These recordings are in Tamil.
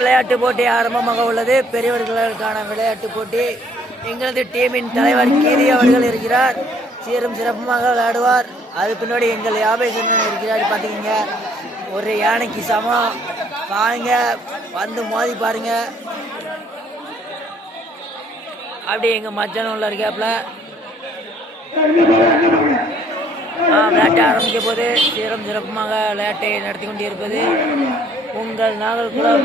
விளையாட்டு போட்டி ஆரம்பமாக உள்ளது. பெரியவர்களுக்கான விளையாட்டு போட்டி. எங்களது டீமின் தலைவர் கீரி அவர்கள் இருக்கிறார். சீரும் சிறப்புமாக விளையாடுவார். அது பின்னாடி எங்கள் யாபேசன் இருக்கிறார். பார்த்துக்கிங்க. ஒரு யானைக்கு சமம். பாருங்க. வந்து மோதி பாருங்க. அப்படியே எங்கள் மச்சான் உள்ள இருக்காப்ல ஆ, விளையாட்டு ஆரம்பிக்க போது சீரம் சிறப்புமாக விளையாட்டை நடத்தி கொண்டிருப்பது. உங்கள் நாகர்குளம்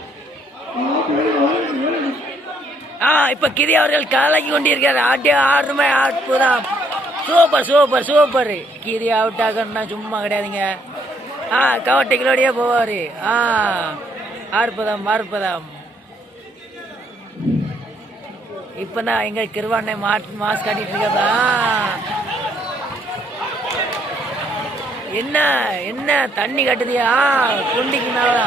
ஆ இப்ப கிரி அவர்கள் கலக்கி கொண்டிருக்கார் ஆட்டி ஆடுமே அற்புதம். Super super super. Giri out ஆகணும்னா சும்மா கிடையாதுங்க. ஆ கவட்டைகளோடய போவாரு. ஆ அற்புதம் அற்புதம். இப்பதான் எங்க கிருவாண்ணை மாட் மாஸ்க் காட்டிட்டு இருக்கதா என்ன என்ன தண்ணி கட்டுதியா குண்டிக்கு மேல.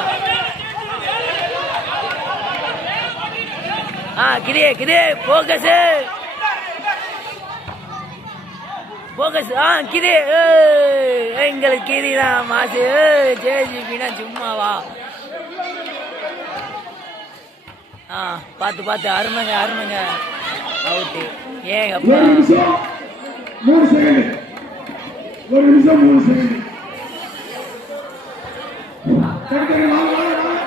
ஆ கிரியே கிரே போகஸ் போகஸ் ஆ கிரியே எங்களுக்கு கிரி தான் மாசு ஜேஜிபினா சும்மாவா? ஆ பார்த்து பார்த்து அருமைங்க அருமைங்க. அவுட்டு ஏங்கப்பா ஒரு நிமிஷம் மூணு செகண்ட் ஒரு நிமிஷம் மூணு செகண்ட் சரி சரி வாங்க வாங்க வாங்க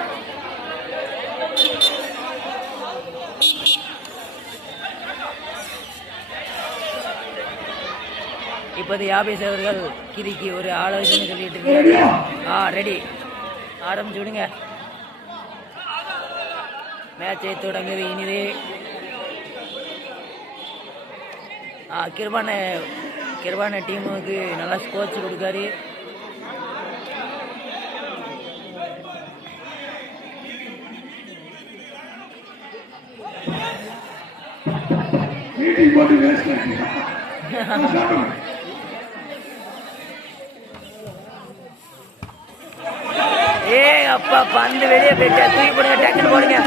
இப்போது யாபேஸ் அவர்கள் கிரிக்கு ஒரு ஆலோசனை சொல்லிட்டு இருக்காரு ஆ ரெடி ஆரம்பிச்சு விடுங்க. மேட்சை தொடங்குது இனிது. ஆ கிருபான கிருபான டீமுக்கு நல்லா கோச் கொடுக்காரு. மீட்டிங் போட்டு வேஸ்ட் அப்பா பந்து வெளியே போயிட்டா தூக்கி போடுங்க டக்குன்னு போடுங்க.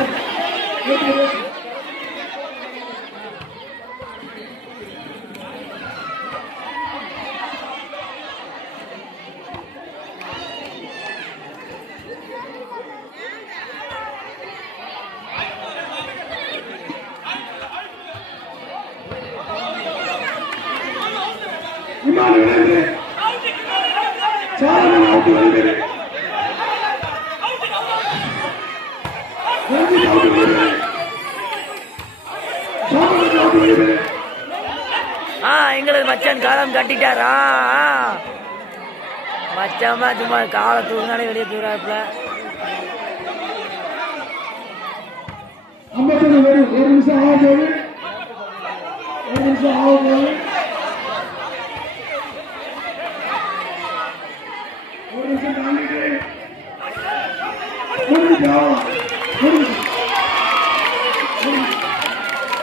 விமான விளையாடு சாதனை அவுட்டு வருகிறது ரஞ்சித் அவுட்டு வருகிறது சாதனை அவுட்டு வருகிறது ஆ எங்களுக்கு மச்சான் காலம் கட்டிட்டாரா? மச்சமா சும்மா காலை தூங்கினாலே வெளியே தூராப்புல ஒரு நிமிஷம் ஆகும் ஒரு நிமிஷம் ஆகும் ஒரு நிமிஷம் தாண்டிட்டு ஒரு நிமிஷம் ஆகலாம் ஒரு நிமிஷம்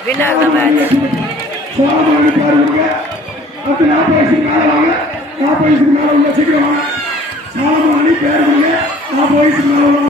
வின்னர் த மேட்ச் சோழம் பண்ணி பாருங்க. பத்து நாற்பது வயசுக்கு மேல வாங்க நாற்பது வயசுக்கு மேல உள்ள சீக்கிரம். வாங்க சாலமணி பேர் கொடுங்க. நாற்பது வயசுக்கு மேல